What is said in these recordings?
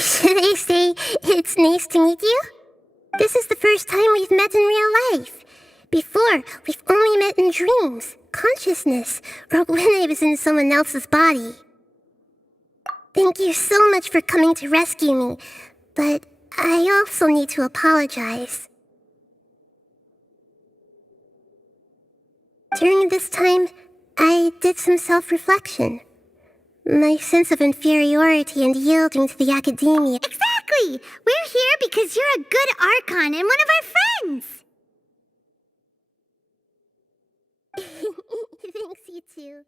Should I say it's nice to meet you? This is the first time we've met in real life. Before, we've only met in dreams, consciousness, or when I was in someone else's body. Thank you so much for coming to rescue me, but I also need to apologize. During this time, I did some self-reflection. My sense of inferiority and yielding to the academia. Exactly! We're here because you're a good Archon and one of our friends! Thanks, you too.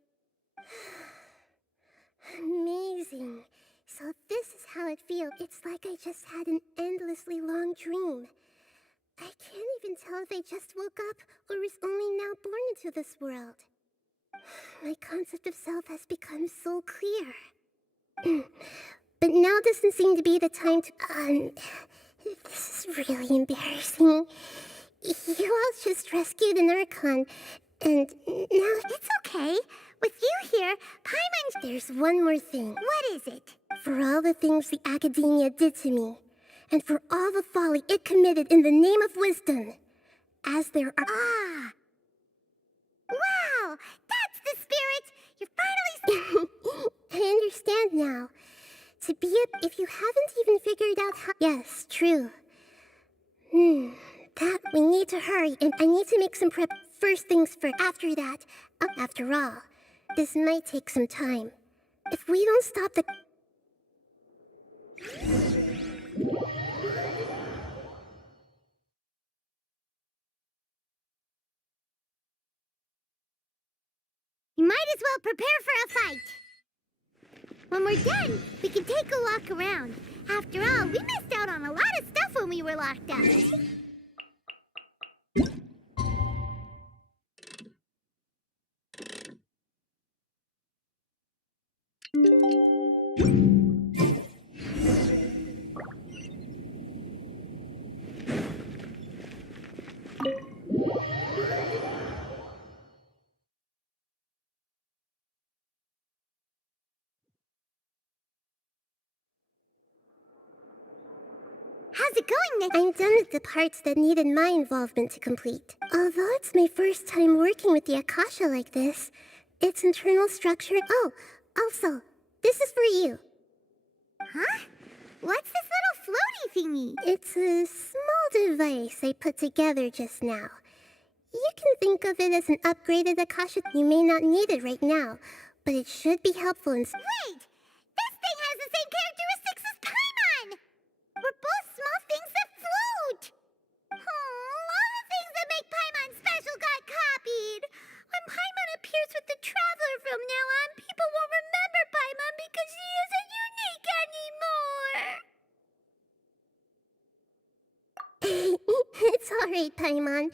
Amazing. So this is how it feels. It's like I just had an endlessly long dream. I can't even tell if I just woke up or was only now born into this world. My concept of self has become so clear. But now doesn't seem to be the time to... This is really embarrassing. You all just rescued an Archon, and now... It's okay. With you here, Paimon's... There's one more thing. What is it? For all the things the academia did to me, and for all the folly it committed in the name of wisdom, as there are... Ah! Wow! That's the spirit! You're finally... I understand now. To be a... If you haven't even figured out how... Yes, true. That... We need to hurry, and I need to make some prep. First things first. After that... After all, this might take some time. If we don't stop the... You might as well prepare for a fight. When we're done, we can take a walk around. After all, we missed out on a lot of stuff when we were locked up. How's it going, Nick? I'm done with the parts that needed my involvement to complete. Although it's my first time working with the Akasha like this, its internal structure... Oh, also, this is for you. Huh? What's this little floaty thingy? It's a small device I put together just now. You can think of it as an upgraded Akasha. You may not need it right now, but it should be helpful in... Wait! This thing has the same characteristics as Paimon! We're both small things that float! Oh, all the things that make Paimon special got copied! When Paimon appears with the Traveler from now on, people won't remember Paimon because she isn't unique anymore! It's alright, Paimon.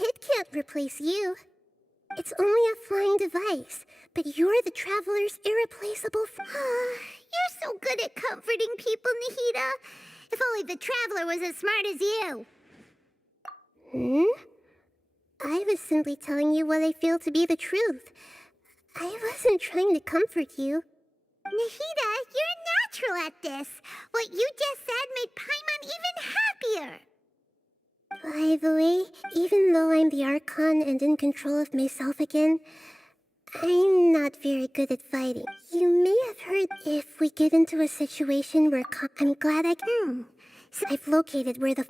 It can't replace you. It's only a flying device, but you're the Traveler's irreplaceable You're so good at comforting people, Nahida. If only the Traveler was as smart as you. I was simply telling you what I feel to be the truth. I wasn't trying to comfort you. Nahida, you're natural at this. What you just said made Paimon even happier. By the way, even though I'm the Archon and in control of myself again, I'm not very good at fighting. You may have heard if we get into a situation where I'm glad I can. So I've located where the...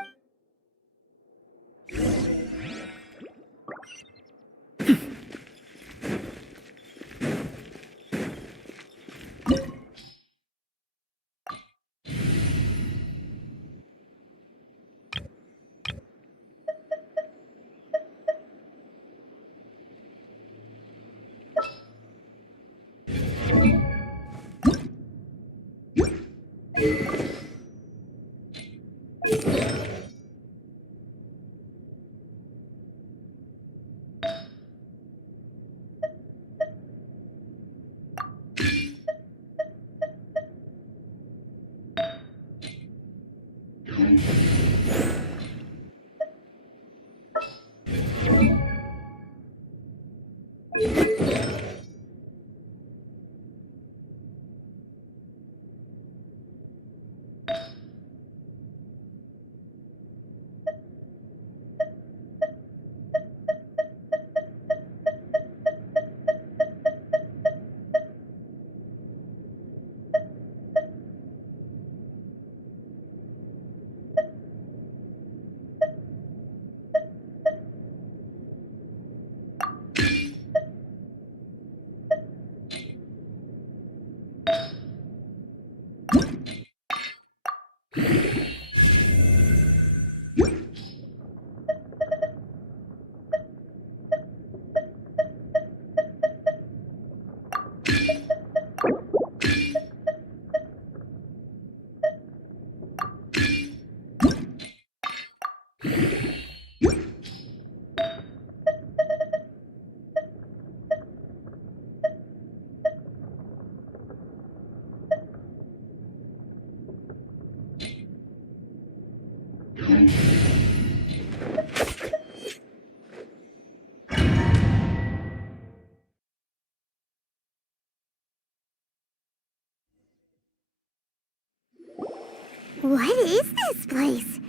What is this place?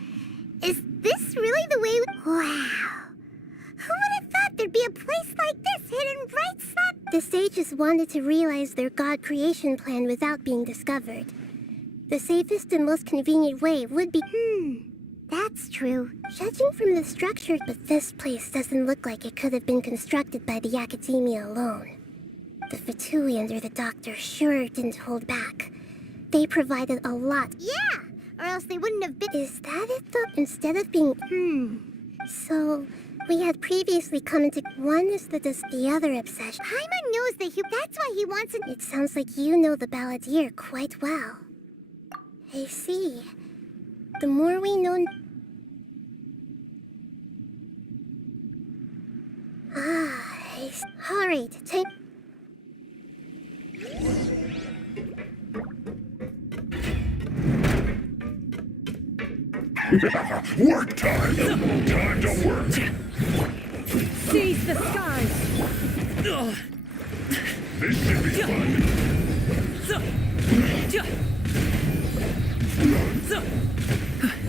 Is this really the way? Wow. Who would have thought there'd be a place like this hidden right slap? The sages wanted to realize their god creation plan without being discovered. The safest and most convenient way would be... That's true. Judging from the structure, but this place doesn't look like it could have been constructed by the academia alone. The Fatui under the doctor sure didn't hold back. They provided a lot. Yeah, or else they wouldn't have been. Is that it though? Instead of being... So, we had previously come into... One is the other obsession. Paimon knows that that's why he wants it. It sounds like you know the balladeer quite well. I see. The more we know... Alright, take... Work time! Time to work! Seize the skies! This should be fun!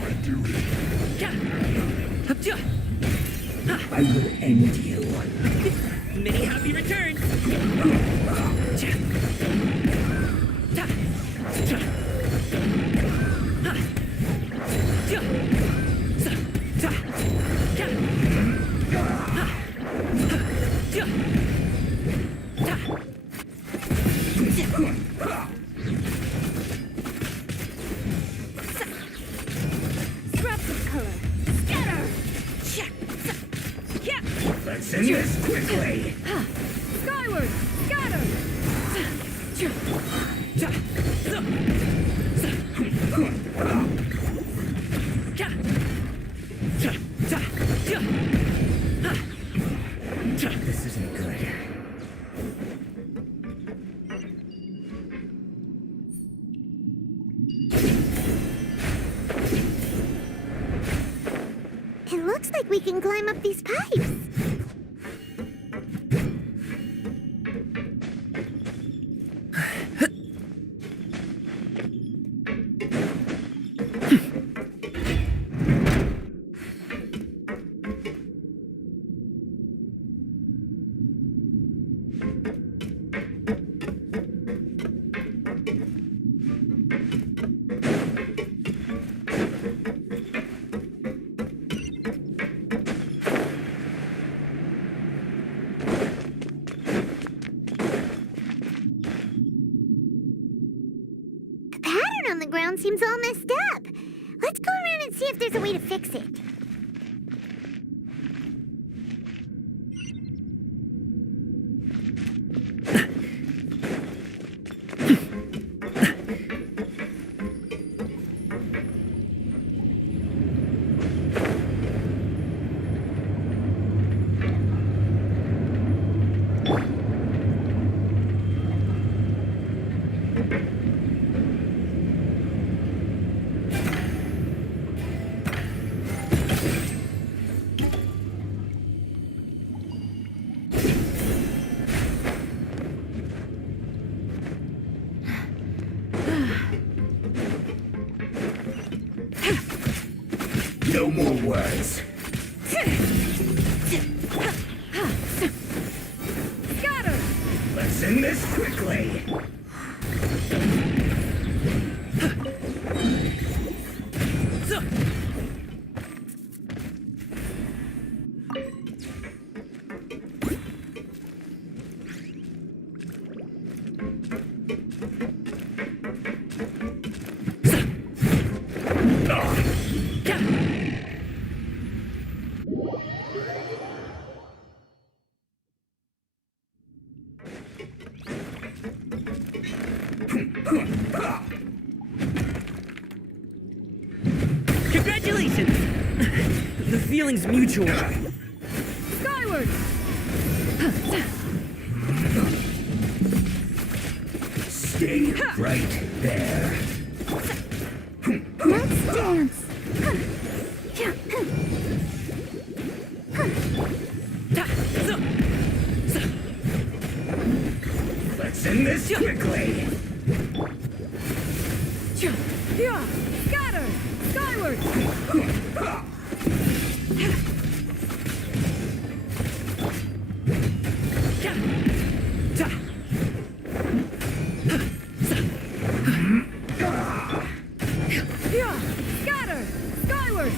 My duty. I will end you. Many happy returns! Scraps of color. Scatter! Let's end this quickly. Skyward! Scatter! This isn't good. It looks like we can climb up these pipes. On the ground seems all messed up. Let's go around and see if there's a way to fix it. No more words. Scatter! Let's end this quickly. Congratulations! The feeling's mutual. Skyward! Stay right there. Let's dance. Let's end this quickly. Scatter! Scatter! Skyward! Scatter! Skyward!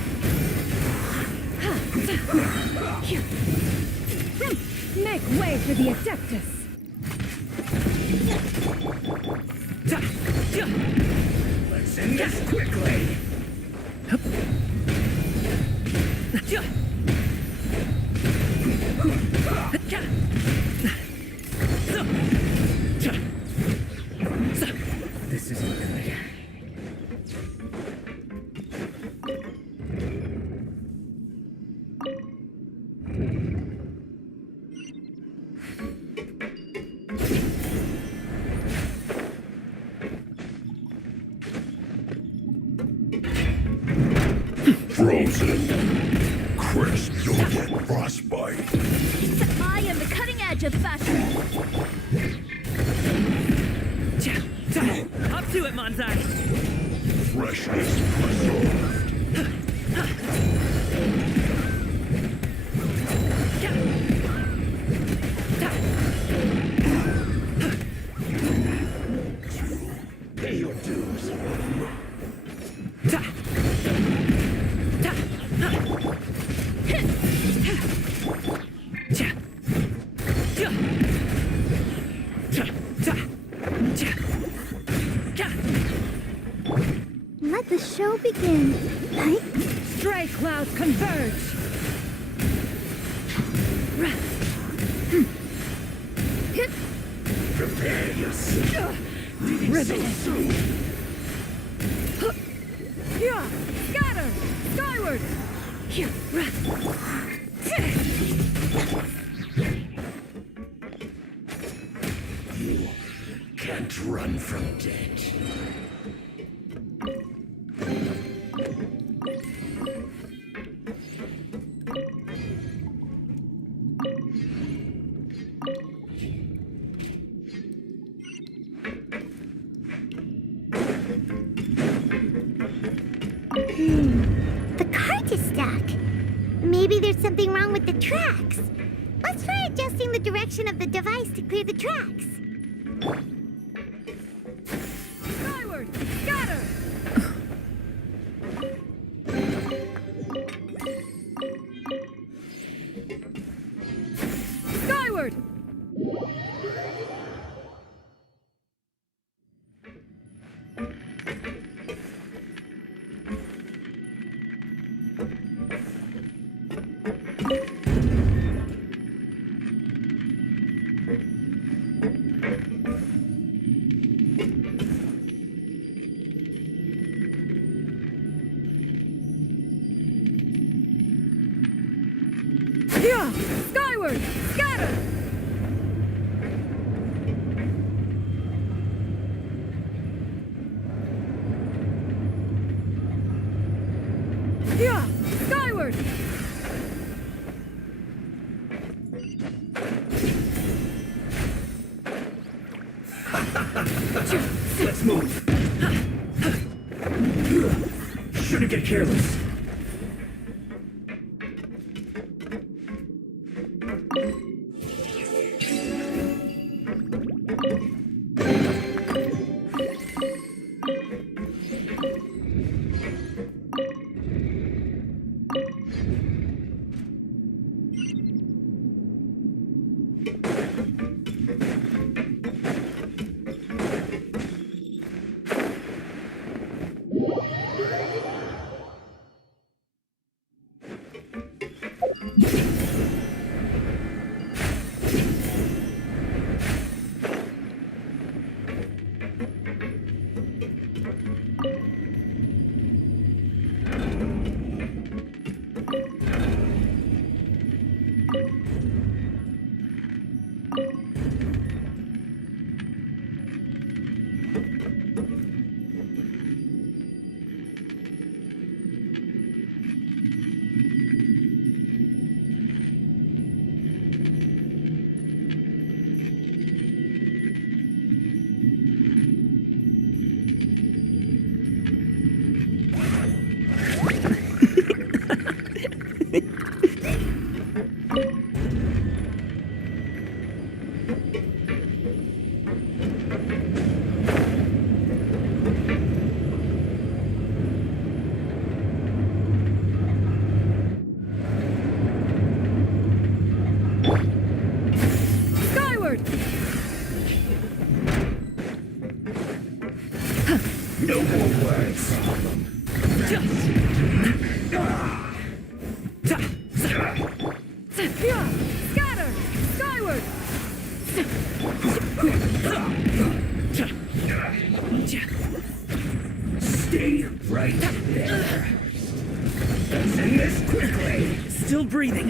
Make way for the Adeptus! Let's end this quickly. This isn't good. Frozen. Crisp, you'll get frostbite. I am the cutting edge of fashion. Up to it, Manzai! Freshness preserved. Pay your dues. Let the show begin. Right? Stray clouds converge! Prepare yourself. Riveting! Scatter! Skyward! You can't run from death. The cart is stuck. Maybe there's something wrong with the tracks. Let's try adjusting the direction of the device to clear the tracks. Skyward! Scatter! Skyward! Skyward! Scatter! Skyward! Let's move. Shouldn't get careless. No more words. Scatter! Skyward! Stay right there. Let's end this quickly. Still breathing.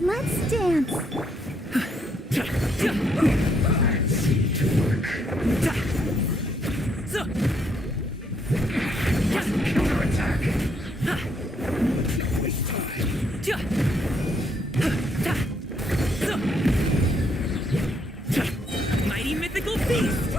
Let's dance. Seem to work. Counterattack. Waste time. Mighty mythical beast!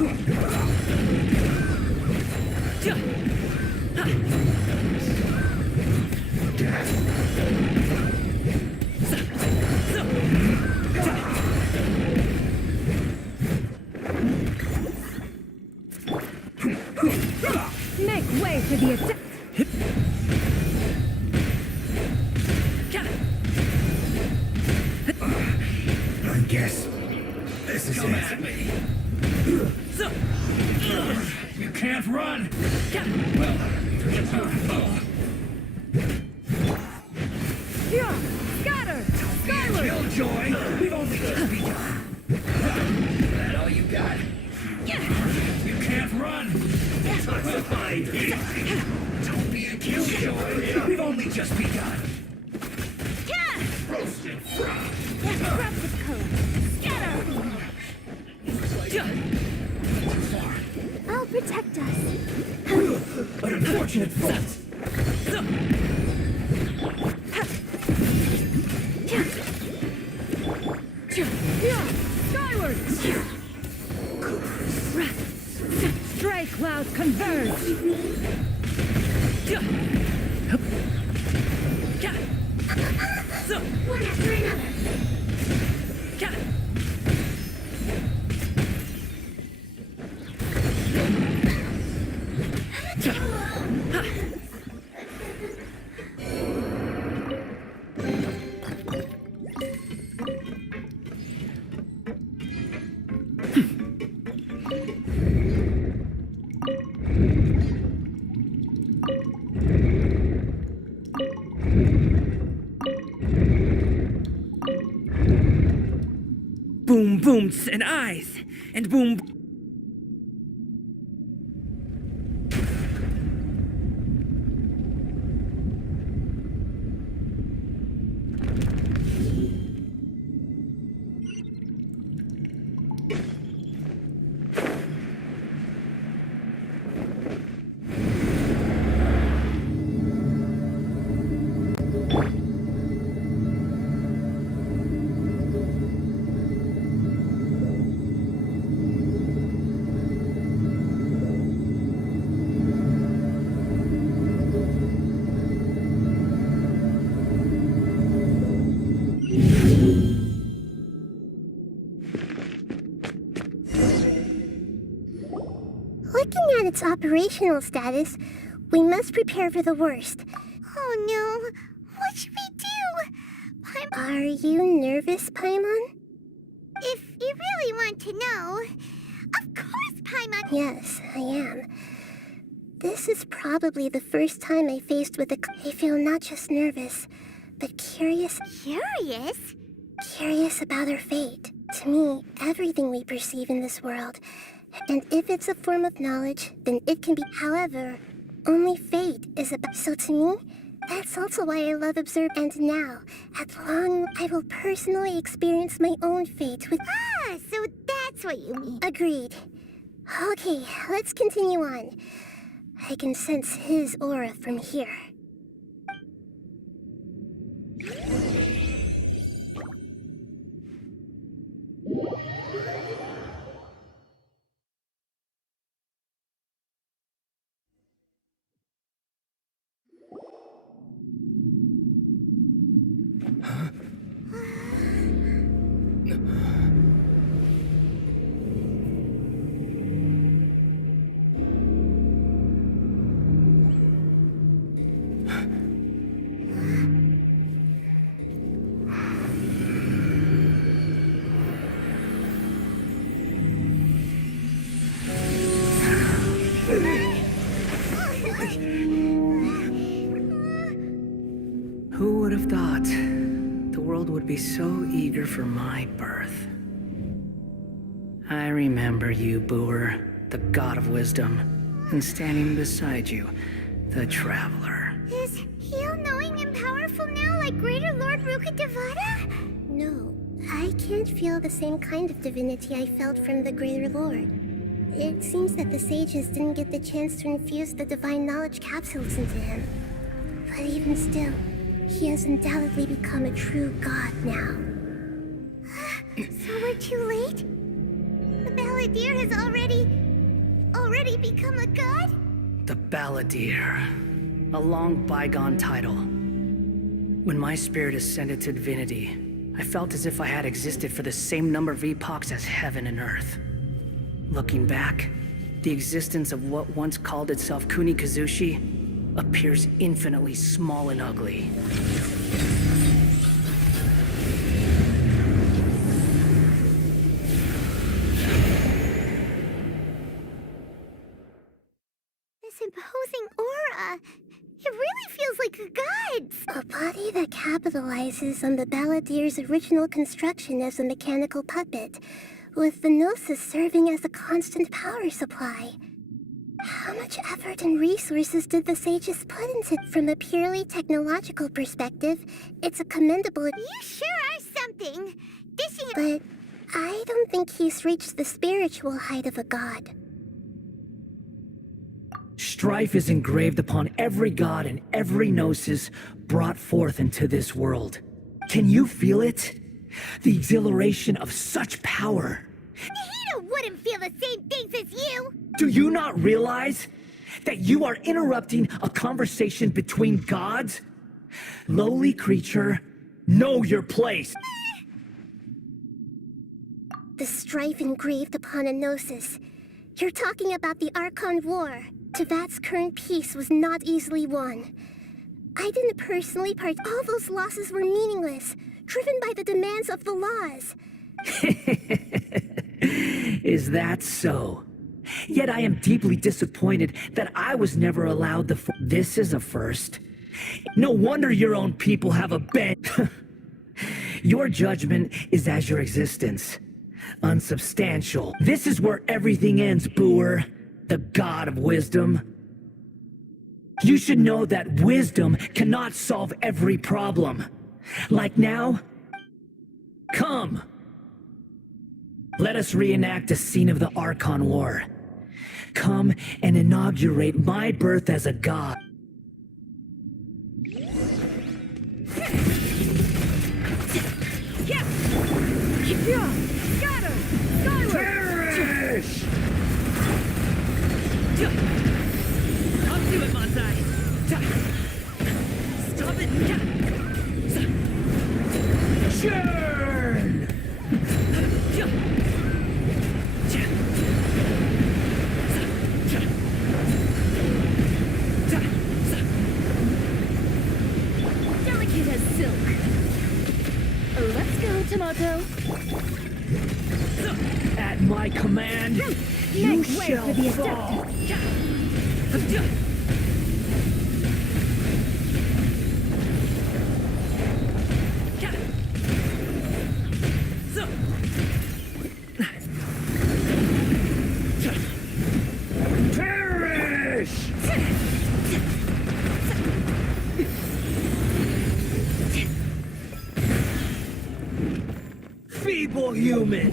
Make way for the attack! I guess this is it. At me. You can't run. Well, Yeah! Scatter! Skyward! Killjoy. We've only just begun. That all you got? You can't run. We'll find you. Don't be a killjoy. We've only just begun. Roasted frog. Disruptive code. Scatter. I'll protect us. An unfortunate fault. Yeah! Skyward! Stray clouds converge! One after another. Boom, booms, and eyes, and boom. Looking at its operational status, we must prepare for the worst. Oh no. What should we do? Are you nervous, Paimon? If you really want to know, of course, Paimon. Yes, I am. This is probably the first time I faced with I feel not just nervous, but curious. Curious? Curious about our fate. To me, everything we perceive in this world, and if it's a form of knowledge, then it can be. However, only fate is about. So to me, that's also why I love observe. And now, at long, I will personally experience my own fate with. Ah, so that's what you mean. Agreed. Okay, let's continue on. I can sense his aura from here. would be so eager for my birth. I remember you, Booer, the god of wisdom, and standing beside you, the traveler. Is he all-knowing and powerful now like Greater Lord Rukkhadevata? No, I can't feel the same kind of divinity I felt from the Greater Lord. It seems that the sages didn't get the chance to infuse the divine knowledge capsules into him. But even still, he has undoubtedly become a true god now. So we're too late? The Balladeer has already become a god? The Balladeer. A long bygone title. When my spirit ascended to divinity, I felt as if I had existed for the same number of epochs as heaven and earth. Looking back, the existence of what once called itself Kunikazushi appears infinitely small and ugly. This imposing aura. It really feels like a god's. A body that capitalizes on the Balladeer's original construction as a mechanical puppet, with the Gnosis serving as a constant power supply. How much effort and resources did the sages put into it? From a purely technological perspective, it's a commendable... You sure are something. Dishing But I don't think he's reached the spiritual height of a god. Strife is engraved upon every god and every gnosis brought forth into this world. Can you feel it? The exhilaration of such power. Nahida wouldn't feel the same things as you. Do you not realize that you are interrupting a conversation between gods? Lowly creature, know your place. The strife engraved upon a Gnosis. You're talking about the Archon War. Tevat's current peace was not easily won. I didn't personally part. All those losses were meaningless, driven by the demands of the laws. Is that so? Yet I am deeply disappointed that I was never allowed the This is a first. No wonder your own people have a bent. Your judgment is as your existence. Unsubstantial. This is where everything ends, Booer. The god of wisdom. You should know that wisdom cannot solve every problem. Like now? Come! Let us reenact a scene of the Archon War. Come and inaugurate my birth as a god. Yeah! Scatter! Skyward! Perish! I'll do it, Manzai. Stop it. Churn! Delicate as silk. Let's go, Tomato. At my command, you Make way shall for the fall. Perish! Feeble human!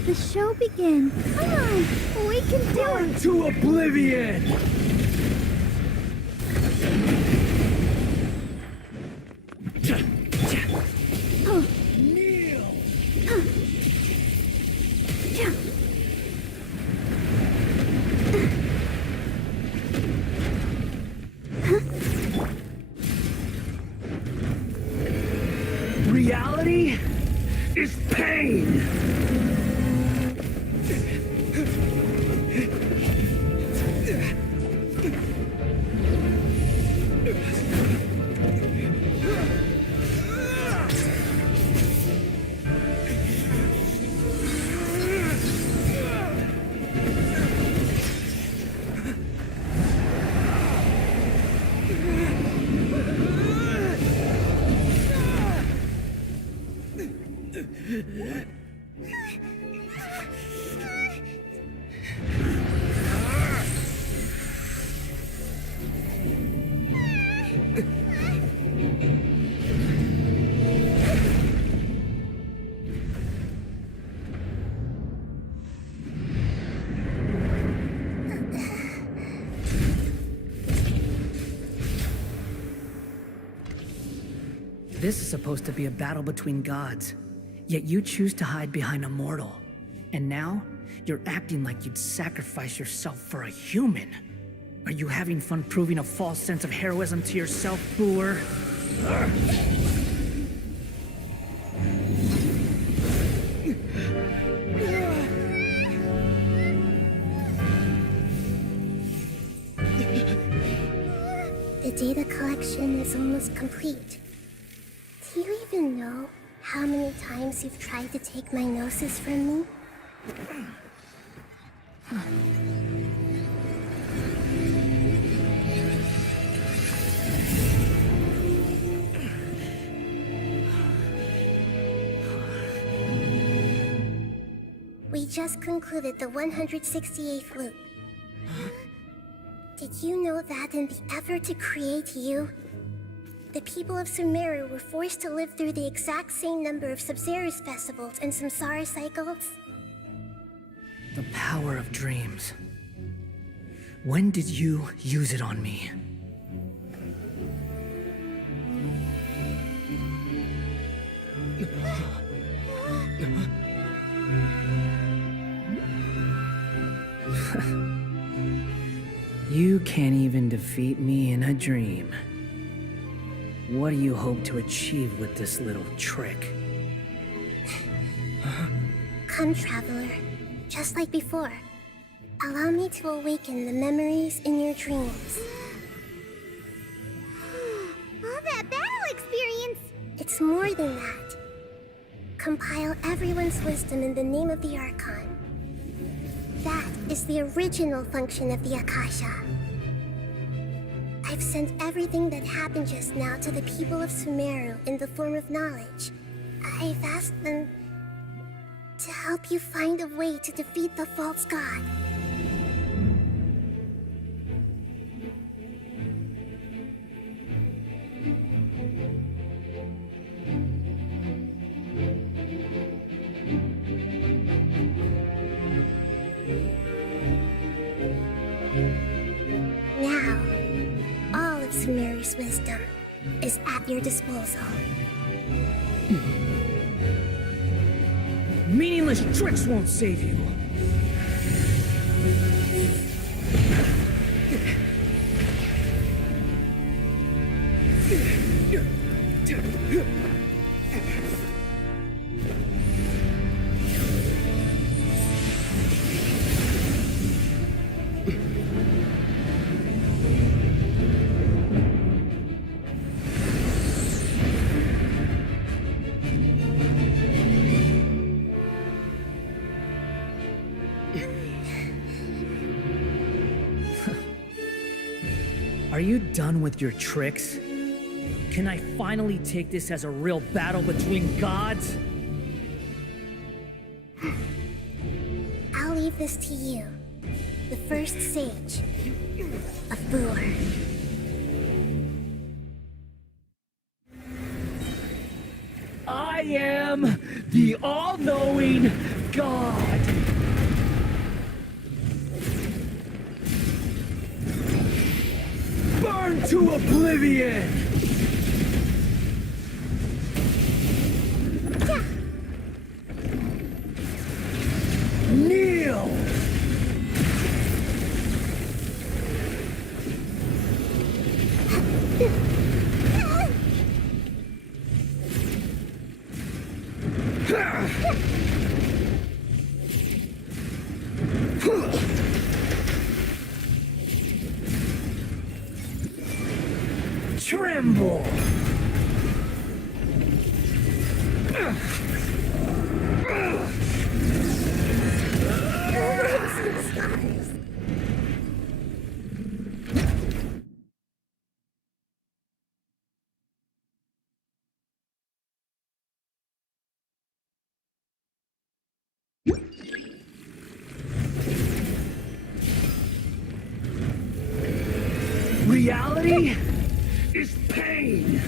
let the show begin. Come on, we can do it. To oblivion! Reality is pain! This is supposed to be a battle between gods, yet you choose to hide behind a mortal. And now, you're acting like you'd sacrifice yourself for a human. Are you having fun proving a false sense of heroism to yourself, Booer? The data collection is almost complete. Do you even know how many times you've tried to take my gnosis from me? We just concluded the 168th loop. Did you know that in the effort to create you, the people of Sumeru were forced to live through the exact same number of Sabzeruz festivals and Samsara cycles? The power of dreams. When did you use it on me? You can't even defeat me in a dream. What do you hope to achieve with this little trick? Come, traveler. Just like before. Allow me to awaken the memories in your dreams. All that battle experience. It's more than that. Compile everyone's wisdom in the name of the Archon. That is the original function of the Akasha. I've sent everything that happened just now to the people of Sumeru in the form of knowledge. I've asked them to help you find a way to defeat the false god. Now, all of Sumeru's wisdom is at your disposal. Meaningless tricks won't save you. Are you done with your tricks? Can I finally take this as a real battle between gods? I'll leave this to you, the first sage of Booer. I I am the all-knowing God. Burn to oblivion! Kneel! Tremble! Reality is pain.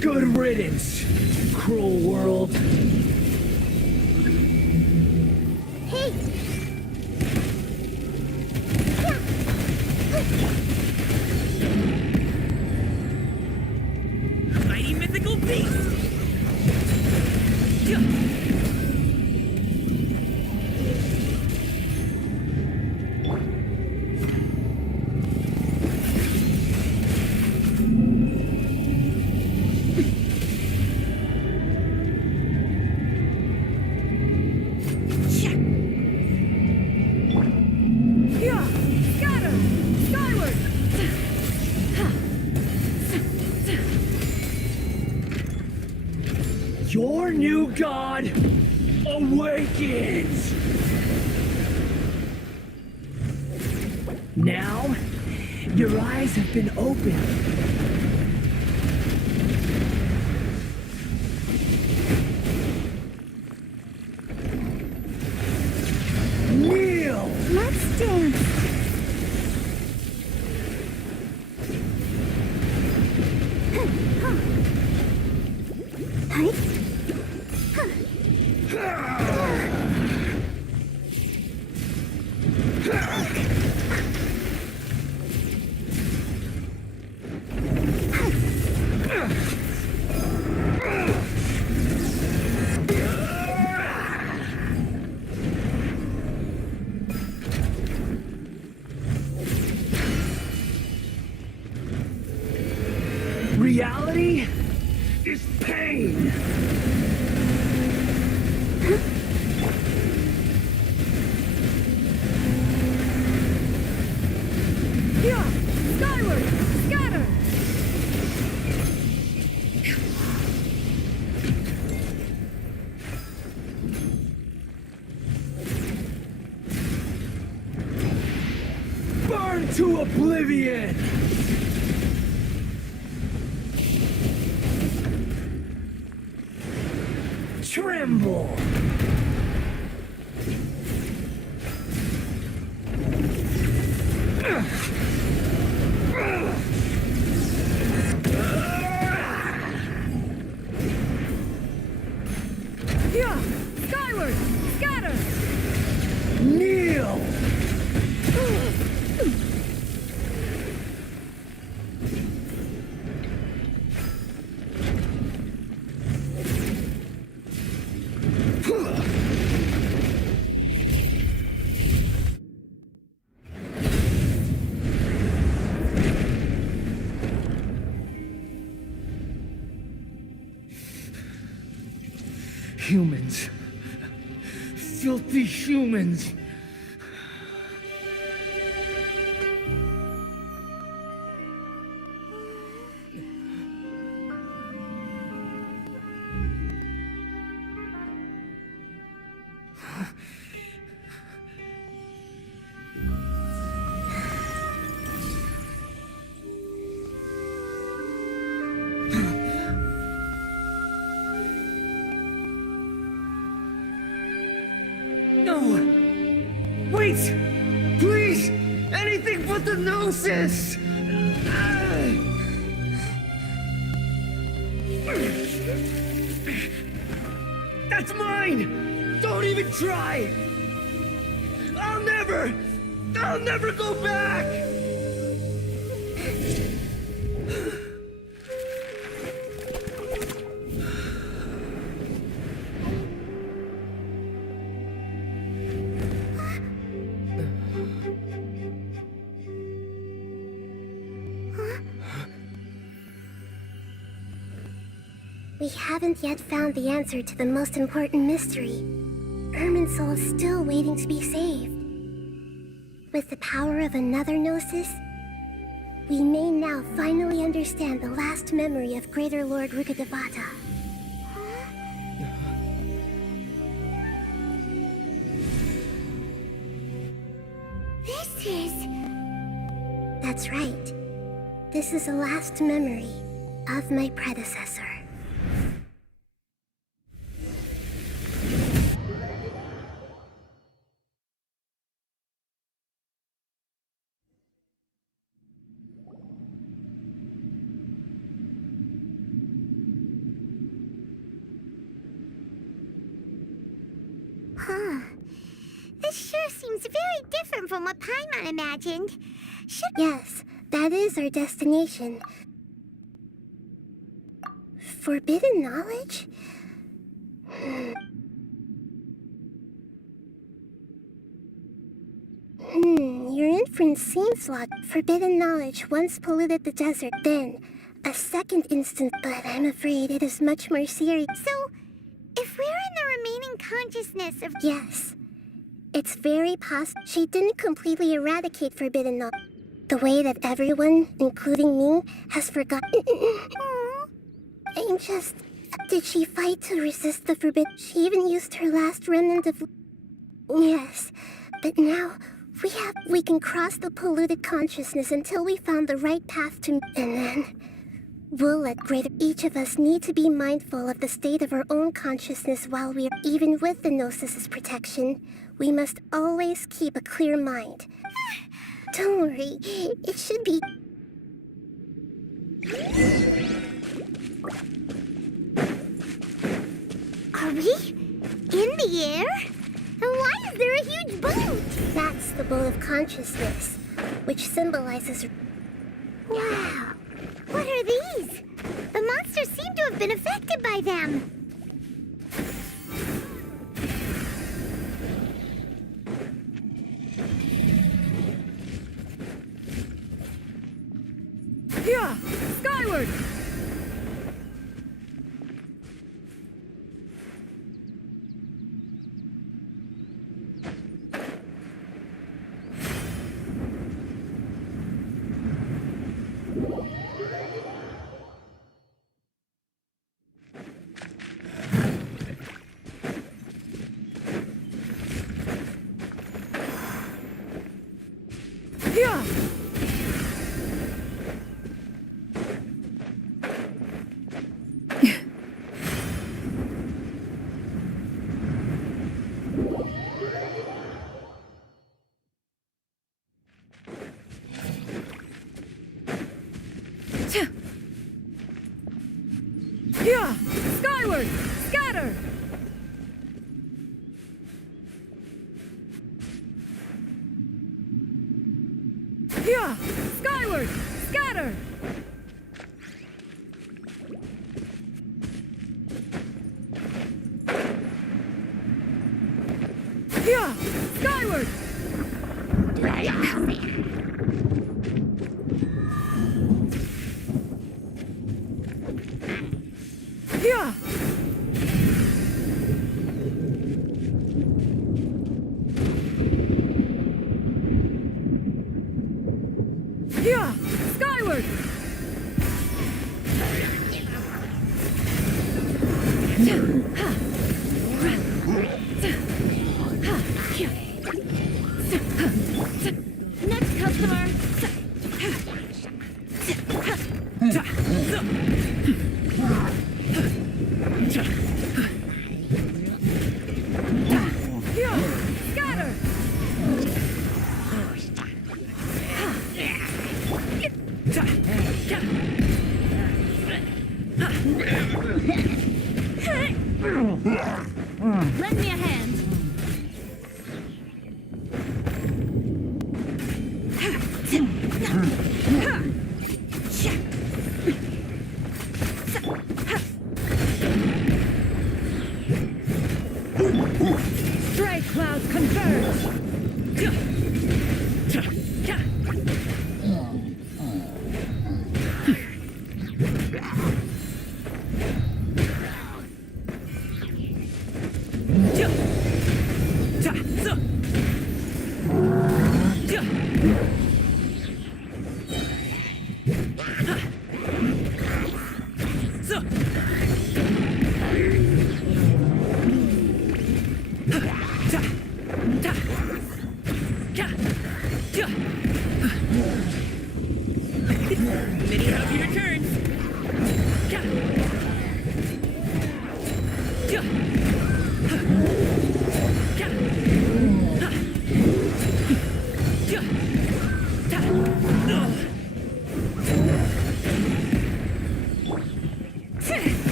Good riddance, cruel world. Hey! Mighty mythical beast! Your new god awakens! Now, your eyes have been opened. Kneel! Let's dance. Reality is pain. Skyward! Scatter! Burn to oblivion! Tremble! Skyward! Scatter! Kneel! Humans. Filthy humans. No! the Gnosis! That's mine! Don't even try! I'll never go back! We haven't yet found the answer to the most important mystery. Irminsul is still waiting to be saved. With the power of another Gnosis, we may now finally understand the last memory of Greater Lord Rukkhadevata. This is... That's right. This is the last memory of my predecessor. Huh. This sure seems very different from what Paimon imagined. Yes, that is our destination. Forbidden knowledge? Your inference seems like forbidden knowledge once polluted the desert, then a second instance, but I'm afraid it is much more serious. So, if we're in the remaining consciousness of... Yes, it's very possible she didn't completely eradicate forbidden knowledge. The way that everyone, including me, has forgotten. I'm just... Did she fight to resist the forbidden? She even used her last remnant of... Yes, but now we can cross the polluted consciousness until we found the right path to... And then we'll let greater... Each of us need to be mindful of the state of our own consciousness while we're... Even with the Gnosis' protection, we must always keep a clear mind. Don't worry, it should be... Are we in the air? And why is there a huge boat? That's the boat of consciousness, which symbolizes... Wow. What are these? The monsters seem to have been affected by them. Yeah! Skyward! Yeah! Yeah! Skyward! Scatter! Yeah! Skyward! Scatter! Yeah! Skyward! Yeah! Yeah! Skyward! Next customer! Yeah! Scatter! Lend me a hand. Stray clouds converge. Video happy returns.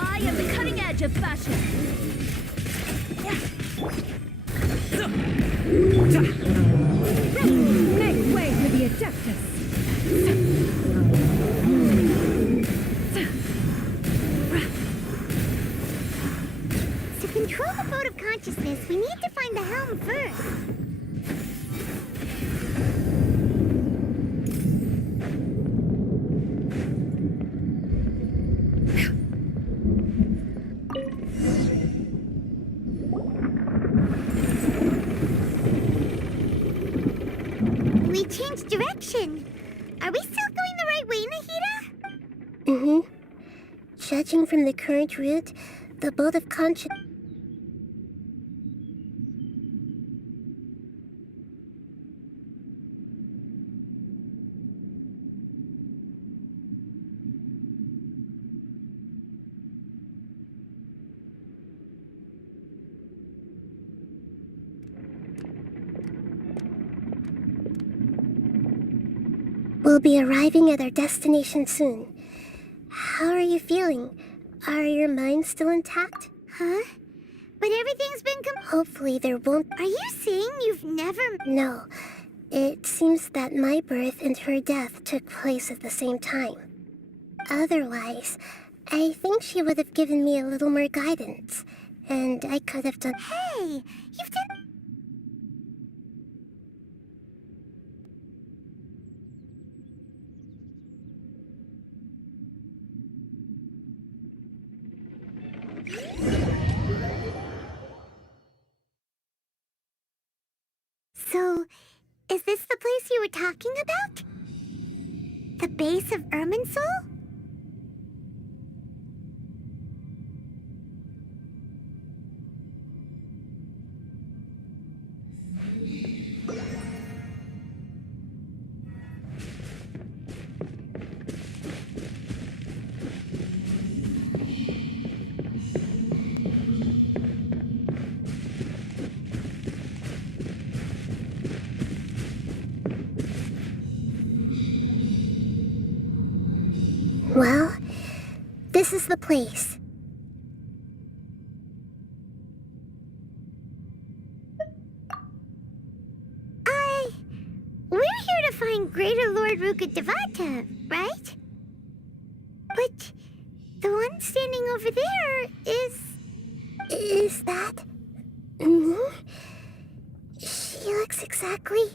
I am the cutting edge of fashion. Make way for the Adeptus. To control the boat of consciousness, we need to find the helm first. We changed direction. Are we still going the right way, Nahida? Mm-hmm. Judging from the current route, the boat of conscience... We'll be arriving at our destination soon. How are you feeling? Are your minds still intact? Huh? But everything's been Hopefully there won't... Are you saying you've never... No. It seems that my birth and her death took place at the same time. Otherwise, I think she would have given me a little more guidance. And I could have done... Hey, you've done... So, is this the place you were talking about? The base of Irminsul? Well, this is the place. We're here to find Greater Lord Rukkhadevata, right? But the one standing over there is... Is that... me? She looks exactly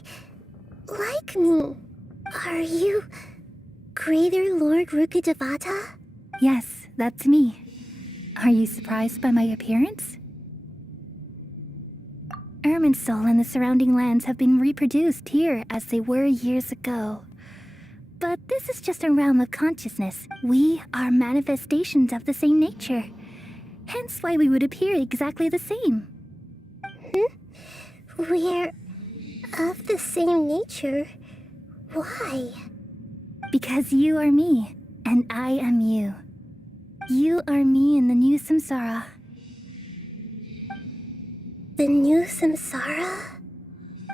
like me. Are you... Greater Lord Rukkhadevata? Yes, that's me. Are you surprised by my appearance? Irminsul and the surrounding lands have been reproduced here as they were years ago. But this is just a realm of consciousness. We are manifestations of the same nature. Hence why we would appear exactly the same. We're of the same nature. Why? Because you are me, and I am you. You are me in the new samsara. The new samsara?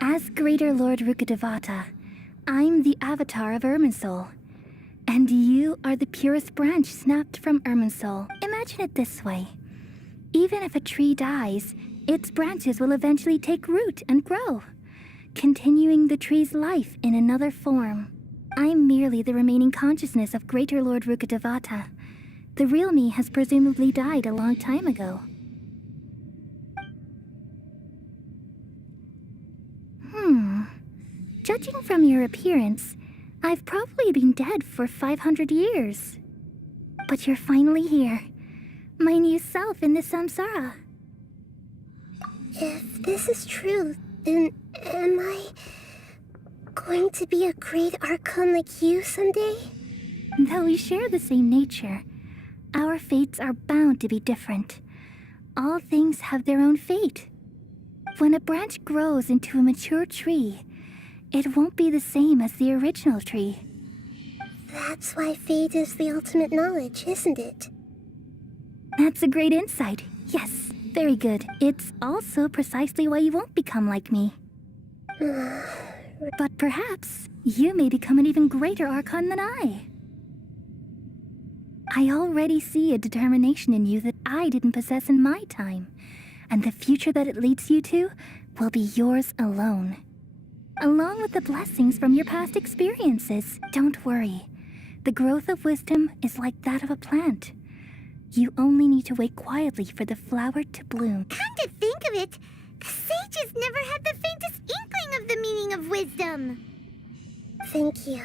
As Greater Lord Rukkhadevata, I'm the avatar of Irminsul. And you are the purest branch snapped from Irminsul. Imagine it this way. Even if a tree dies, its branches will eventually take root and grow, continuing the tree's life in another form. I'm merely the remaining consciousness of Greater Lord Rukkhadevata. The real me has presumably died a long time ago. Judging from your appearance, I've probably been dead for 500 years. But you're finally here. My new self in the samsara. If this is true, then am I going to be a great Archon like you someday? Though we share the same nature, our fates are bound to be different. All things have their own fate. When a branch grows into a mature tree, it won't be the same as the original tree. That's why fate is the ultimate knowledge, isn't it? That's a great insight. Yes, very good. It's also precisely why you won't become like me. But perhaps you may become an even greater Archon than I. I already see a determination in you that I didn't possess in my time, and the future that it leads you to will be yours alone. Along with the blessings from your past experiences. Don't worry. The growth of wisdom is like that of a plant. You only need to wait quietly for the flower to bloom. Come to think of it, the sages never had the faintest inkling of the meaning of wisdom. Thank you.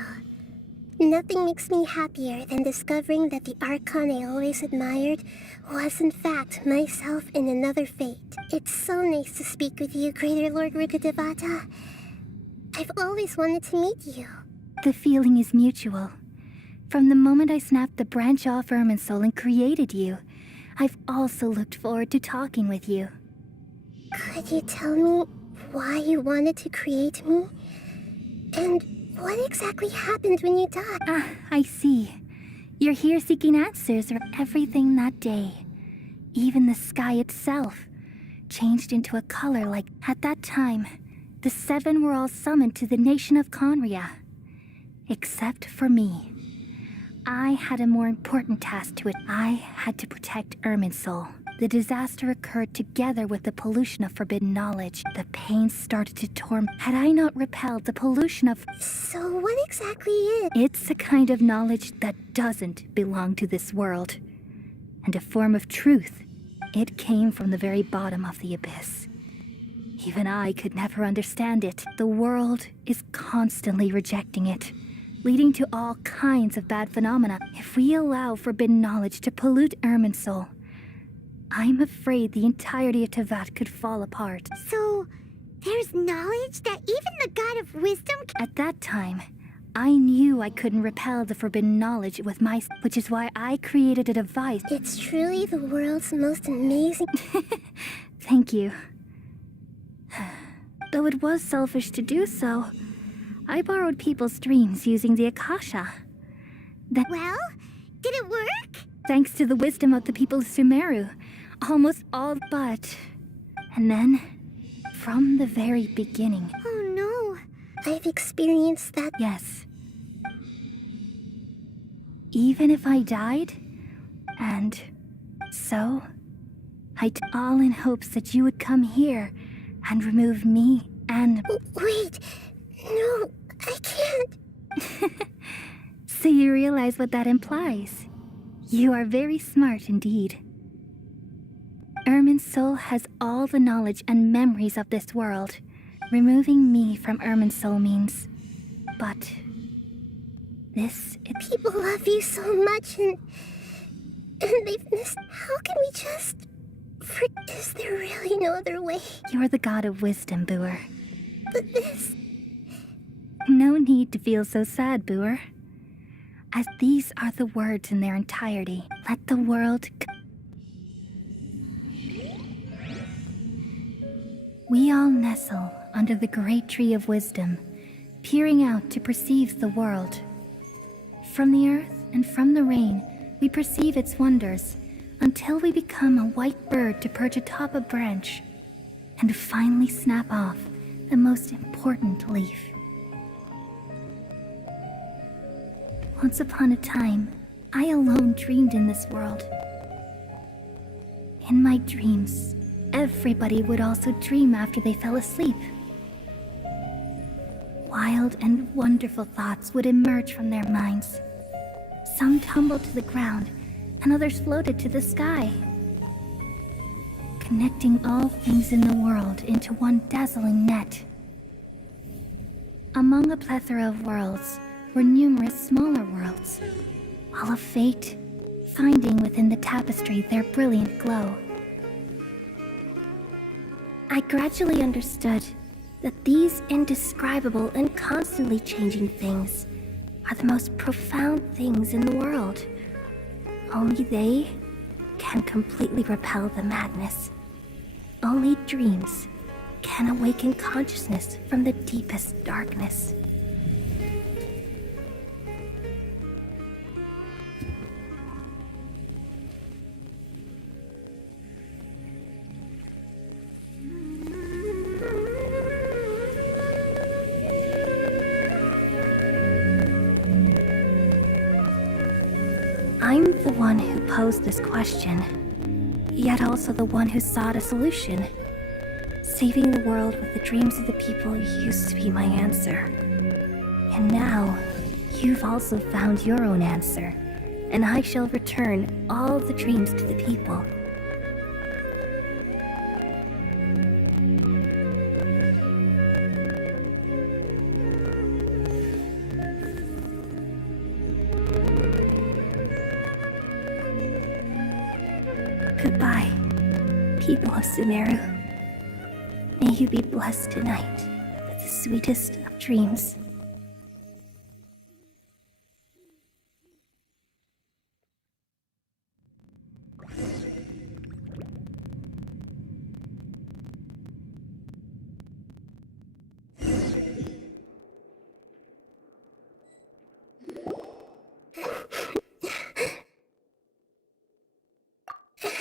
Nothing makes me happier than discovering that the Archon I always admired was in fact myself in another fate. It's so nice to speak with you, Greater Lord Rukkhadevata. I've always wanted to meet you. The feeling is mutual. From the moment I snapped the branch off Irminsul and created you, I've also looked forward to talking with you. Could you tell me why you wanted to create me? And what exactly happened when you died? Ah, I see. You're here seeking answers for everything that day. Even the sky itself changed into a color like at that time. The seven were all summoned to the nation of Conria, except for me. I had a more important task to it. I had to protect Irminsul. The disaster occurred together with the pollution of forbidden knowledge. The pain started to torment. Had I not repelled the pollution of... So what exactly is? It's a kind of knowledge that doesn't belong to this world. And a form of truth. It came from the very bottom of the abyss. Even I could never understand it. The world is constantly rejecting it, leading to all kinds of bad phenomena. If we allow forbidden knowledge to pollute Irminsul, I'm afraid the entirety of Tevat could fall apart. So, there's knowledge that even the god of wisdom At that time, I knew I couldn't repel the forbidden knowledge with my... which is why I created a device. It's truly the world's most amazing... Thank you. Though it was selfish to do so, I borrowed people's dreams using the Akasha. Well, did it work? Thanks to the wisdom of the people of Sumeru, almost all but... And then, from the very beginning... Oh no. I've experienced that... Yes. Even if I died, and so, all in hopes that you would come here and remove me and... Wait, no, I can't. So you realize what that implies. You are very smart indeed. Irminsul has all the knowledge and memories of this world. Removing me from Irminsul means... But... this... People love you so much and they've missed... How can we just... Is there really no other way? You're the god of wisdom, Boer. But this... No need to feel so sad, Boer. As these are the words in their entirety. Let the world... We all nestle under the great tree of wisdom, peering out to perceive the world. From the earth and from the rain, we perceive its wonders, until we become a white bird to perch atop a branch, and finally snap off the most important leaf. Once upon a time, I alone dreamed in this world. In my dreams, everybody would also dream after they fell asleep. Wild and wonderful thoughts would emerge from their minds. Some tumbled to the ground, and others floated to the sky, connecting all things in the world into one dazzling net. Among a plethora of worlds were numerous smaller worlds, all of fate, finding within the tapestry their brilliant glow. I gradually understood that these indescribable and constantly changing things are the most profound things in the world. Only they can completely repel the madness. Only dreams can awaken consciousness from the deepest darkness. I'm the one who posed this question, yet also the one who sought a solution. Saving the world with the dreams of the people used to be my answer. And now, you've also found your own answer, and I shall return all the dreams to the people. Goodbye, people of Sumeru. May you be blessed tonight with the sweetest of dreams.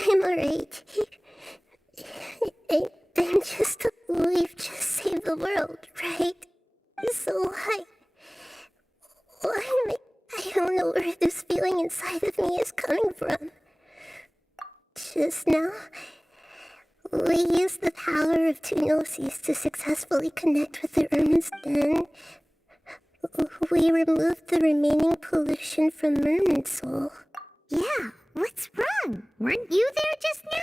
I'm alright. I'm just... We've just saved the world, right? So I don't know where this feeling inside of me is coming from. Just now, we used the power of two gnosis to successfully connect with the Ermin's den. We removed the remaining pollution from Merman's soul. Yeah, what's wrong? Weren't you there just now?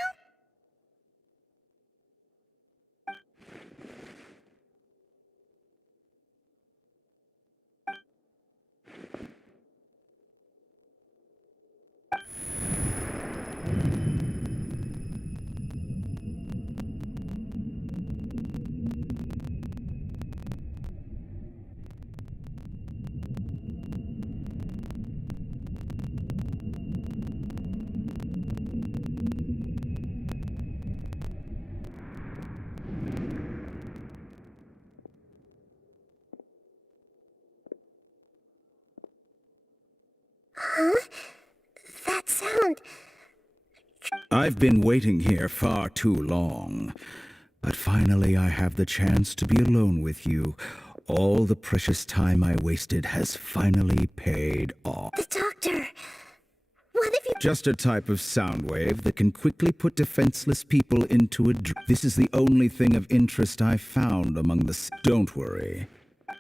Huh? That sound... I've been waiting here far too long. But finally I have the chance to be alone with you. All the precious time I wasted has finally paid off. The doctor... What have you... Just a type of sound wave that can quickly put defenseless people into a This is the only thing of interest I've found among the... Don't worry.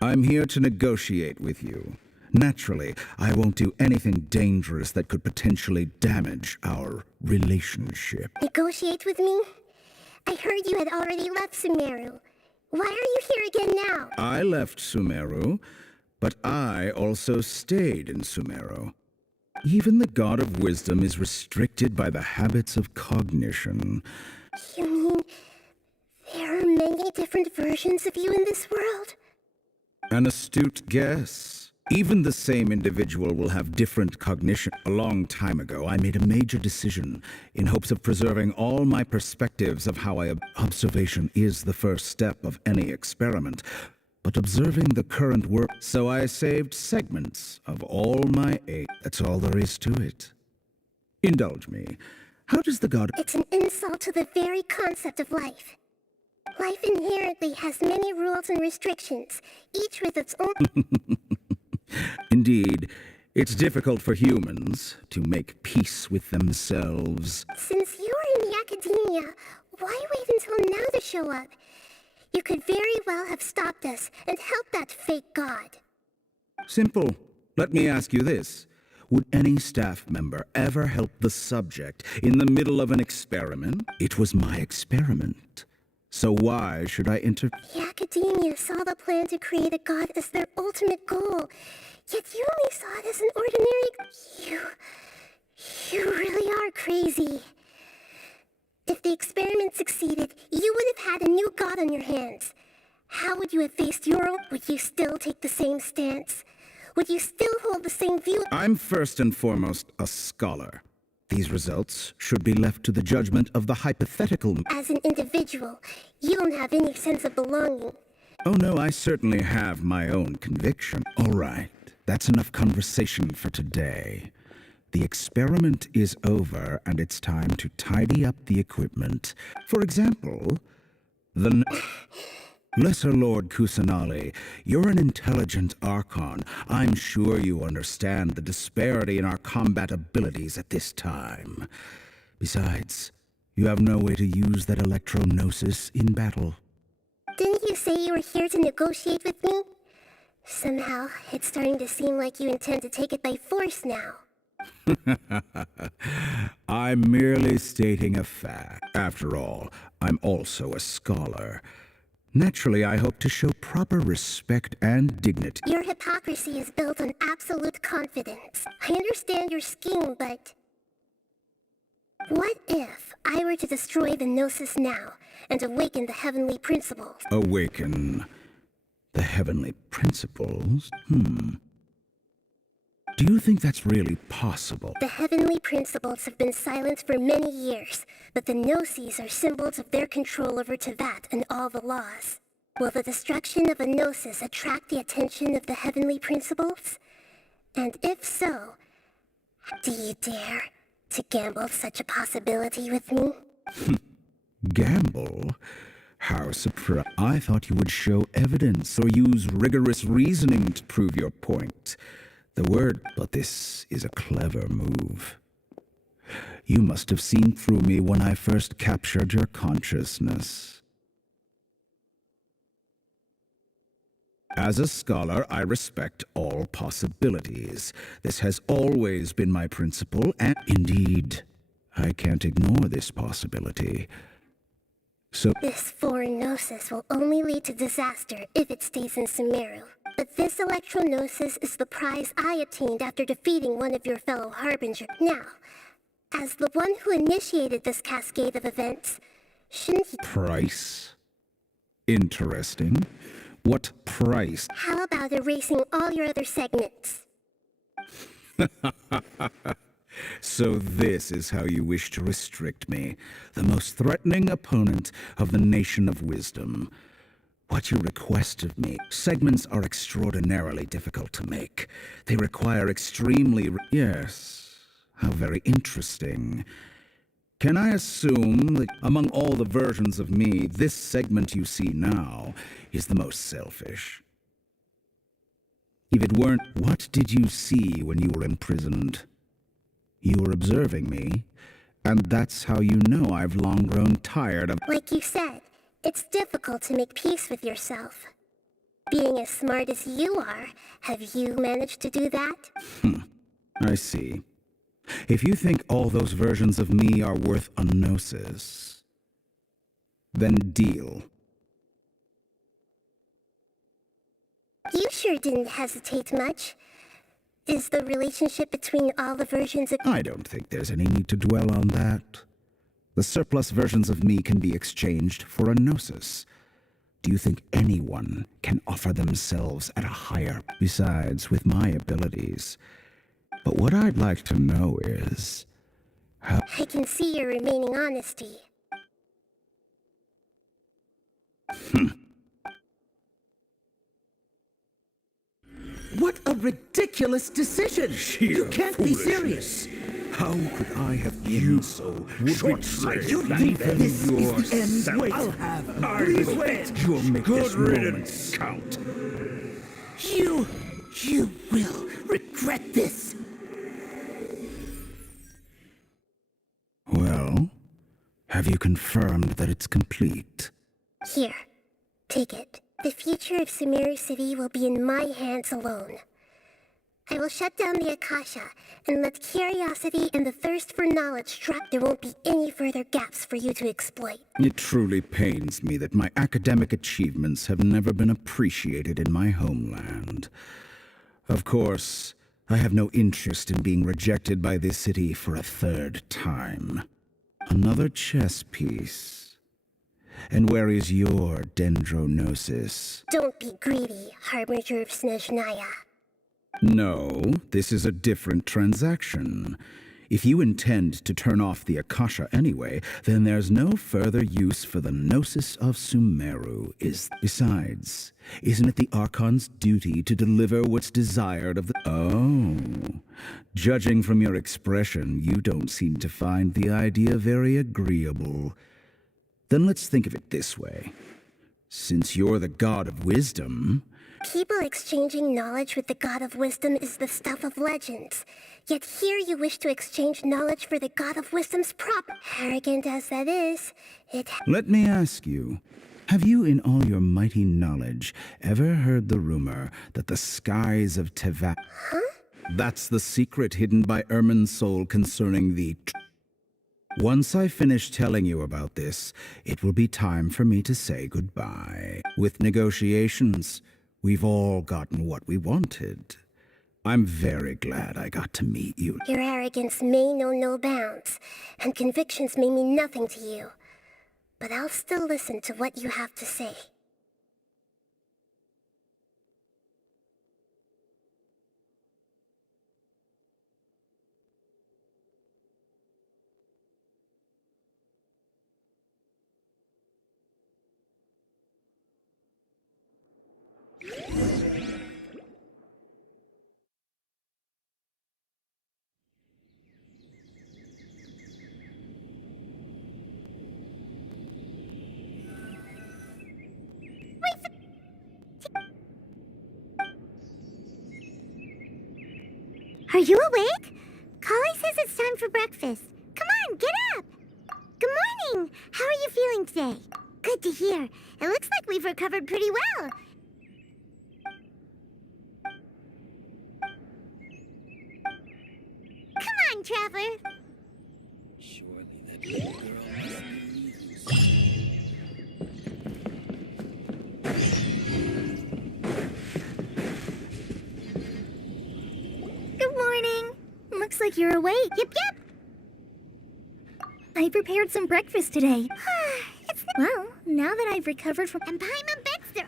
I'm here to negotiate with you. Naturally, I won't do anything dangerous that could potentially damage our relationship. Negotiate with me? I heard you had already left Sumeru. Why are you here again now? I left Sumeru, but I also stayed in Sumeru. Even the God of Wisdom is restricted by the habits of cognition. You mean there are many different versions of you in this world? An astute guess. Even the same individual will have different cognition. A long time ago, I made a major decision in hopes of preserving all my perspectives of how observation is the first step of any experiment. But observing the current work, so I saved segments of all my eight. That's all there is to it. Indulge me. How does the god... It's an insult to the very concept of life. Life inherently has many rules and restrictions, each with its own. Indeed, it's difficult for humans to make peace with themselves. Since you're in the academia, why wait until now to show up? You could very well have stopped us and helped that fake god. Simple. Let me ask you this. Would any staff member ever help the subject in the middle of an experiment? It was my experiment. So why should I The academia saw the plan to create a god as their ultimate goal, yet you only saw it as an ordinary... You really are crazy. If the experiment succeeded, you would have had a new god on your hands. How would you have faced your own? Would you still take the same stance? Would you still hold the same view? I'm first and foremost a scholar. These results should be left to the judgment of the hypothetical. As an individual, you don't have any sense of belonging. Oh no, I certainly have my own conviction. All right, that's enough conversation for today. The experiment is over, and it's time to tidy up the equipment. For example, the... Lesser Lord Kusanali, you're an intelligent Archon. I'm sure you understand the disparity in our combat abilities at this time. Besides, you have no way to use that electro-gnosis in battle. Didn't you say you were here to negotiate with me? Somehow, it's starting to seem like you intend to take it by force now. I'm merely stating a fact. After all, I'm also a scholar. Naturally, I hope to show proper respect and dignity. Your hypocrisy is built on absolute confidence. I understand your scheme, but... What if I were to destroy the Gnosis now and awaken the heavenly principles? Awaken the heavenly principles? Do you think that's really possible? The heavenly principles have been silent for many years, but the Gnosis are symbols of their control over Tevat and all the laws. Will the destruction of a Gnosis attract the attention of the heavenly principles? And if so, do you dare to gamble such a possibility with me? Gamble? How surprised. I thought you would show evidence or use rigorous reasoning to prove your point. But this is a clever move. You must have seen through me when I first captured your consciousness. As a scholar, I respect all possibilities. This has always been my principle, and indeed, I can't ignore this possibility. So This foreign Gnosis will only lead to disaster if it stays in Sumeru. But this electro-gnosis is the prize I obtained after defeating one of your fellow Harbingers. Now, as the one who initiated this cascade of events, shouldn't you... Price? Interesting. What price? How about erasing all your other segments? So this is how you wish to restrict me, the most threatening opponent of the Nation of Wisdom. What you request of me, segments are extraordinarily difficult to make. They require Yes, how very interesting. Can I assume that among all the versions of me, this segment you see now is the most selfish? If it weren't, what did you see when you were imprisoned? You were observing me, and that's how you know I've long grown tired of... Like you said, it's difficult to make peace with yourself. Being as smart as you are, have you managed to do that? I see. If you think all those versions of me are worth a gnosis, then deal. You sure didn't hesitate much. Is the relationship between all the versions of... I don't think there's any need to dwell on that. The surplus versions of me can be exchanged for a gnosis. Do you think anyone can offer themselves at a higher... Besides, with my abilities... But what I'd like to know is... how... I can see your remaining honesty. What a ridiculous decision! You can't be serious! How could I have been so short-sighted? Even This is the end. yourself. Wait, I'll have please quit. wait. You'll make this moment count. You will regret this. Well, have you confirmed that it's complete? Here, take it. The future of Sumeru City will be in my hands alone. I will shut down the Akasha and let curiosity and the thirst for knowledge drop. There won't be any further gaps for you to exploit. It truly pains me that my academic achievements have never been appreciated in my homeland. Of course, I have no interest in being rejected by this city for a third time. Another chess piece. And where is your dendronosis? Don't be greedy, Harbinger of Snezhnaya. No, this is a different transaction. If you intend to turn off the Akasha anyway, then there's no further use for the Gnosis of Sumeru. Besides, isn't it the Archon's duty to deliver what's desired of the... Oh, judging from your expression, you don't seem to find the idea very agreeable. Then let's think of it this way. Since you're the god of wisdom... People exchanging knowledge with the God of Wisdom is the stuff of legends. Yet here you wish to exchange knowledge for the God of Wisdom's prop. Arrogant as that is, it... Let me ask you, have you in all your mighty knowledge ever heard the rumor that the skies of Teva... Huh? That's the secret hidden by Ermin's soul concerning the... Once I finish telling you about this, it will be time for me to say goodbye. With negotiations... We've all gotten what we wanted. I'm very glad I got to meet you. Your arrogance may know no bounds, and convictions may mean nothing to you. But I'll still listen to what you have to say. Are you awake? Kali says it's time for breakfast. Come on, get up! Good morning! How are you feeling today? Good to hear. It looks like we've recovered pretty well. Come on, Traveler. Surely that little girl must be leaving Good morning. Looks like you're awake. Yep, yep. I prepared some breakfast today. It's Well, now that I've recovered from... and Paimon Baxter.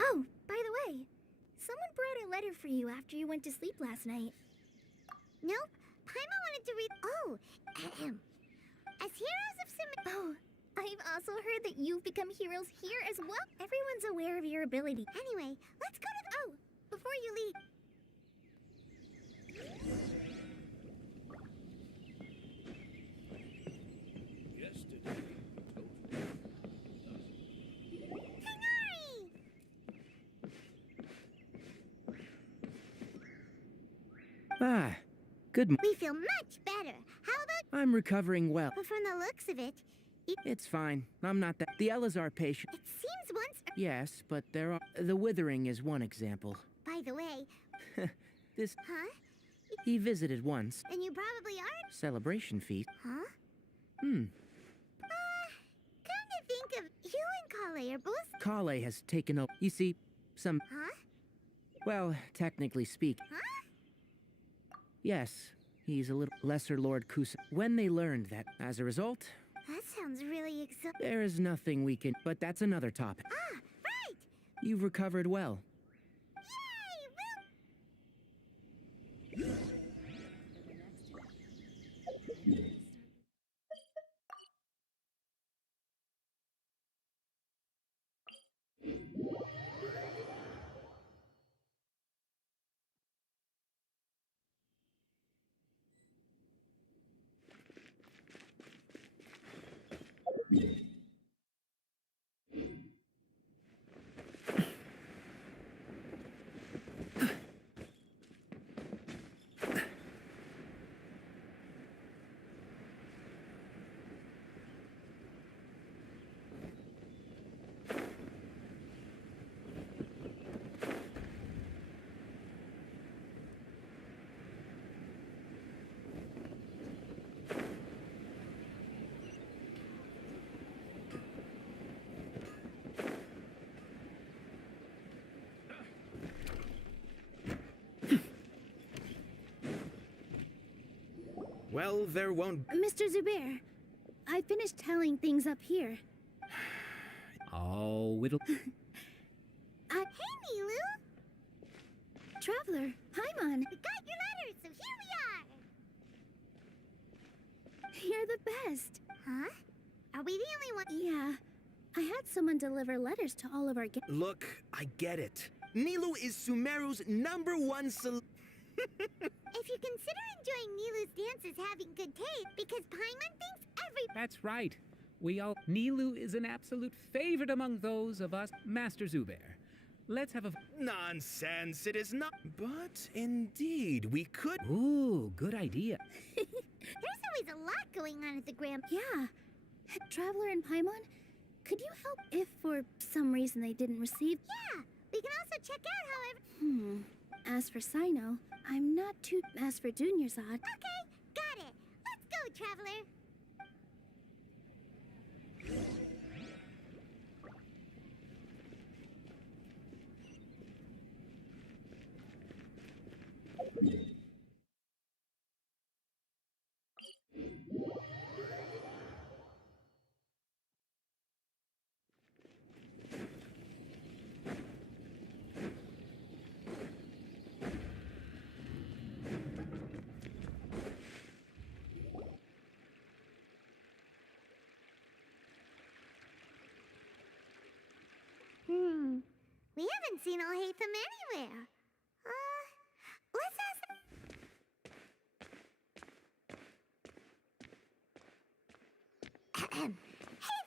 Oh, by the way, someone brought a letter for you after you went to sleep last night. Nope. Paimon wanted to read. Oh, ahem. As heroes of some. Oh, I've also heard that you've become heroes here as well. Everyone's aware of your ability. Anyway, let's go to the. Oh, before you leave... Ah, good. We feel much better. How about? I'm recovering well. But from the looks of it, It's fine. I'm not that. The Elazar patient. it seems once. Yes, but there are. The Withering is one example. By the way, This. huh? He visited once. And you probably aren't. Celebration feast. Huh? Hmm. Come to think of, you and Kale are both. Kale has taken over. You see, some. Huh? Well, technically speak. Huh? Yes, he's a little lesser Lord Kusa. When they learned that, as a result, That sounds really exciting. there is nothing we can. But that's another topic. Ah, right. You've recovered well. Yay! Woo! Well, there won't... Mr. Zubair, I finished tallying things up here. Oh, it'll... Hey, Nilu! Traveler, Paimon, we got your letters, so here we are! You're the best. Huh? Are we the only one? Yeah. I had someone deliver letters to all of our guests. Look, I get it. Nilu is Sumeru's #1 If you consider enjoying Nilu's dances having good taste, because Paimon thinks That's right. Nilu is an absolute favorite among those of us. Master Zubair, let's have a... Nonsense, it is not... But indeed, we could... Ooh, good idea. There's always a lot going on at the Yeah. Traveler and Paimon, could you help if for some reason they didn't receive? Yeah, we can also check out however... As for Sino, I'm not too... As for Dunyarzad... Okay, got it. Let's go, Traveler. We haven't seen Alhaitham anywhere. Let's ask... Hey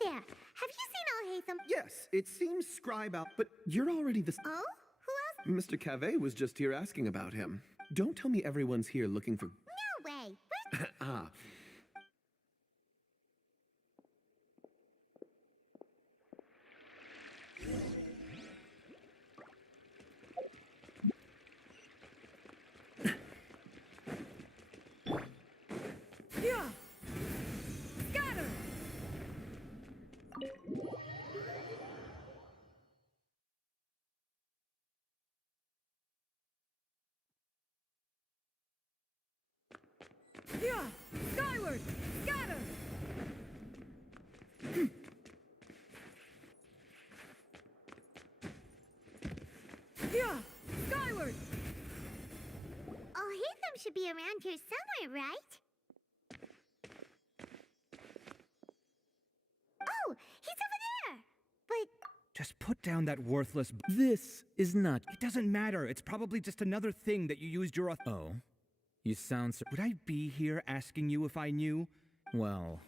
there! Have you seen Alhaitham? Yes, it seems Scribe out, but you're already the... Oh? Who else? Mr. Cave was just here asking about him. Don't tell me everyone's here looking for... No way! Ah. Yeah! Scatter! Yeah! Skyward! Scatter! Yeah! Skyward! Alhaitham should be around here somewhere, right? Oh, he's over there! But... Just put down that worthless... This is not... It doesn't matter. It's probably just another thing that you used your... Oh? You sound so... Would I be here asking you if I knew? Well...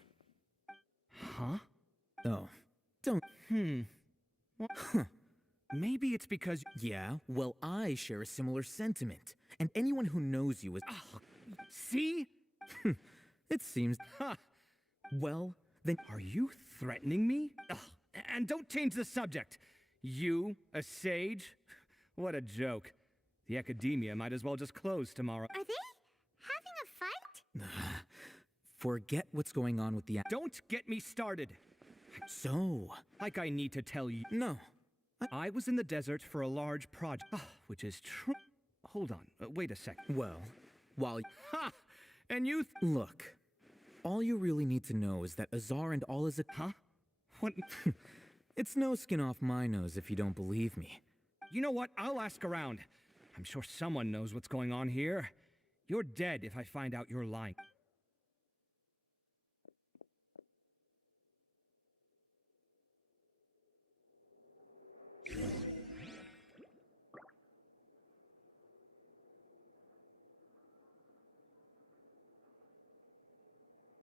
Huh? Oh. Don't... Well, huh. Maybe it's because... Yeah, well, I share a similar sentiment. And anyone who knows you is... Oh, see? It seems... Ha! Well, then... Are you threatening me? Ugh. And don't change the subject. You, a sage? What a joke. The academia might as well just close tomorrow. Are they having a fight? Forget what's going on with the... Don't get me started. So... Like I need to tell you. No. I was in the desert for a large project, which is true. Hold on, wait a second. Well, while... Ha! And you... Look, all you really need to know is that Azar and all is a... Huh? What? It's no skin off my nose if you don't believe me. You know what? I'll ask around. I'm sure someone knows what's going on here. You're dead if I find out you're lying.